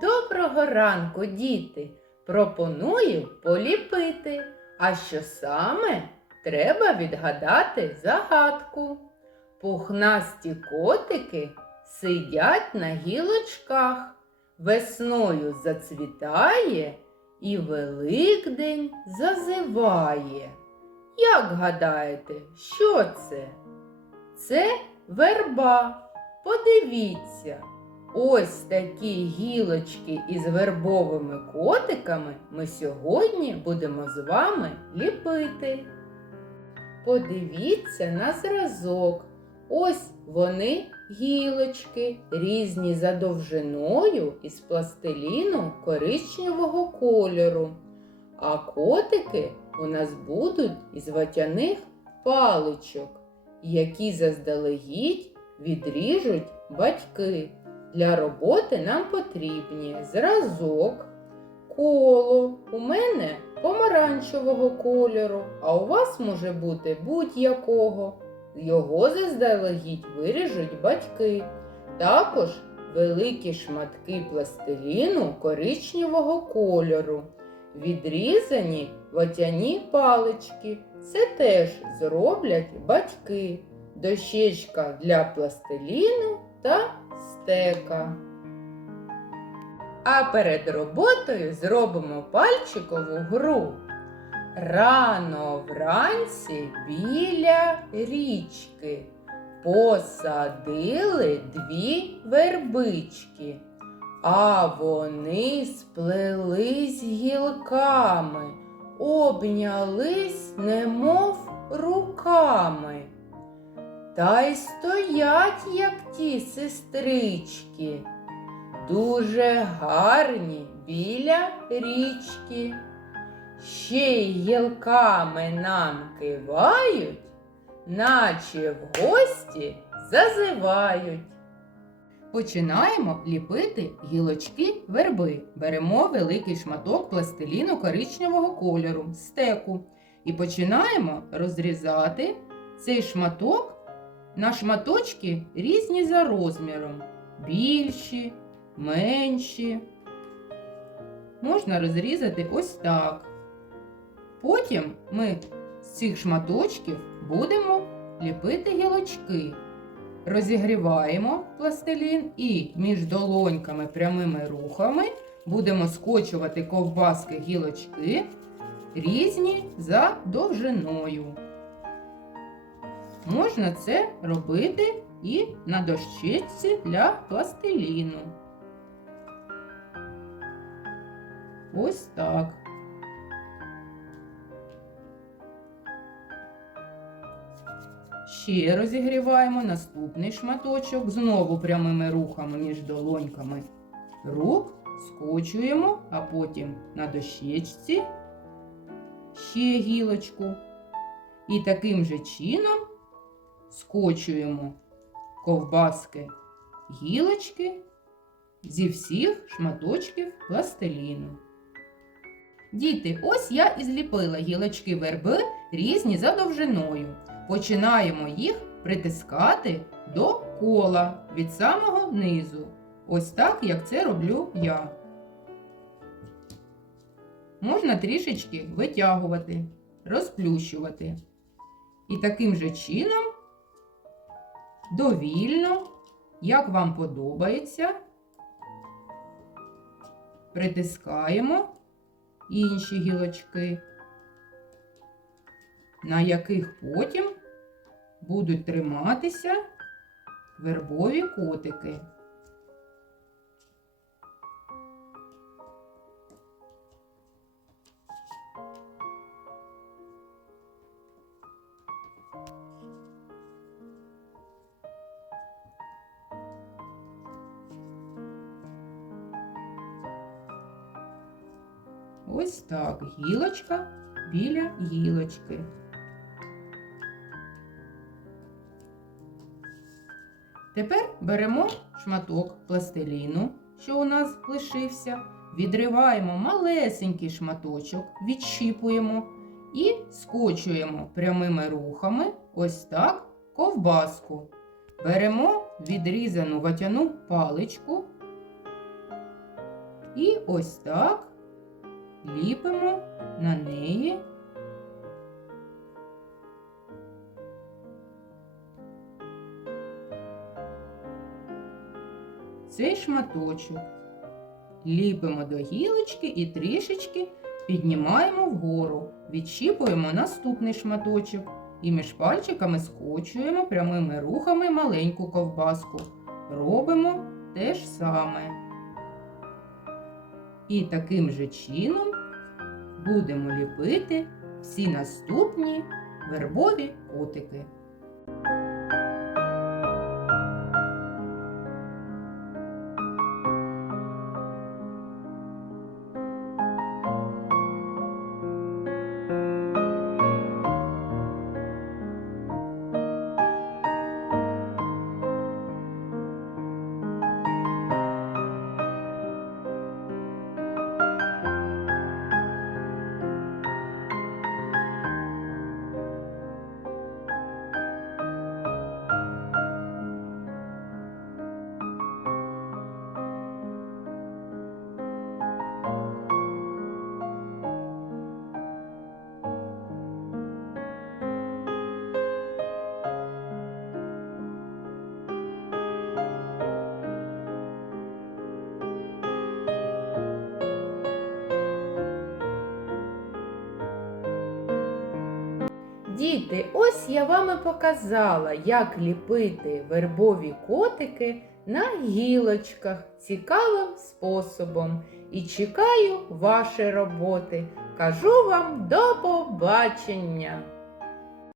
Доброго ранку, діти! Пропоную поліпити. А що саме? Треба відгадати загадку. Пухнасті котики сидять на гілочках, весною зацвітає і Великдень зазиває. Як гадаєте, що це? Це верба. Подивіться. Ось такі гілочки із вербовими котиками ми сьогодні будемо з вами ліпити. Подивіться на зразок. Ось вони гілочки, різні за довжиною із пластиліну коричневого кольору. А котики у нас будуть із ватяних паличок, які заздалегідь відріжуть батьки. Для роботи нам потрібні зразок, коло. У мене помаранчевого кольору, а у вас може бути будь-якого. Його заздалегідь виріжуть батьки. Також великі шматки пластиліну коричневого кольору. Відрізані ватяні палички. Це теж зроблять батьки. Дощечка для пластиліну та стека. А перед роботою зробимо пальчикову гру. Рано вранці біля річки посадили дві вербички, а вони сплелись гілками, обнялись, немов руками. Та й стоять, як ті сестрички, дуже гарні біля річки. Ще й гілками нам кивають, наче в гості зазивають. Починаємо ліпити гілочки верби. Беремо великий шматок пластиліну коричневого кольору, стеку. І починаємо розрізати цей шматок на шматочки різні за розміром. Більші, менші. Можна розрізати ось так. Потім ми з цих шматочків будемо ліпити гілочки. Розігріваємо пластилін і між долоньками прямими рухами будемо скочувати ковбаски гілочки різні за довжиною. Можна це робити і на дощечці для пластиліну. Ось так. Ще розігріваємо наступний шматочок, знову прямими рухами між долоньками рук скочуємо, а потім на дощечці ще гілочку. І таким же чином скочуємо ковбаски гілочки зі всіх шматочків пластиліну. Діти, ось я і зліпила гілочки верби різні за довжиною. Починаємо їх притискати до кола від самого низу. Ось так, як це роблю я. Можна трішечки витягувати, розплющувати. І таким же чином довільно, як вам подобається, притискаємо інші гілочки, на яких потім будуть триматися вербові котики. Ось так, гілочка біля гілочки. Тепер беремо шматок пластиліну, що у нас лишився, відриваємо малесенький шматочок, відщіпуємо і скочуємо прямими рухами ось так ковбаску. Беремо відрізану ватяну паличку І ось так ліпимо на неї. Цей шматочок ліпимо до гілочки і трішечки піднімаємо вгору, відщіпуємо наступний шматочок і між пальчиками скочуємо прямими рухами маленьку ковбаску. Робимо те ж саме. І таким же чином будемо ліпити всі наступні вербові котики. Діти, ось я вам і показала, як ліпити вербові котики на гілочках цікавим способом. І чекаю ваші роботи. Кажу вам до побачення!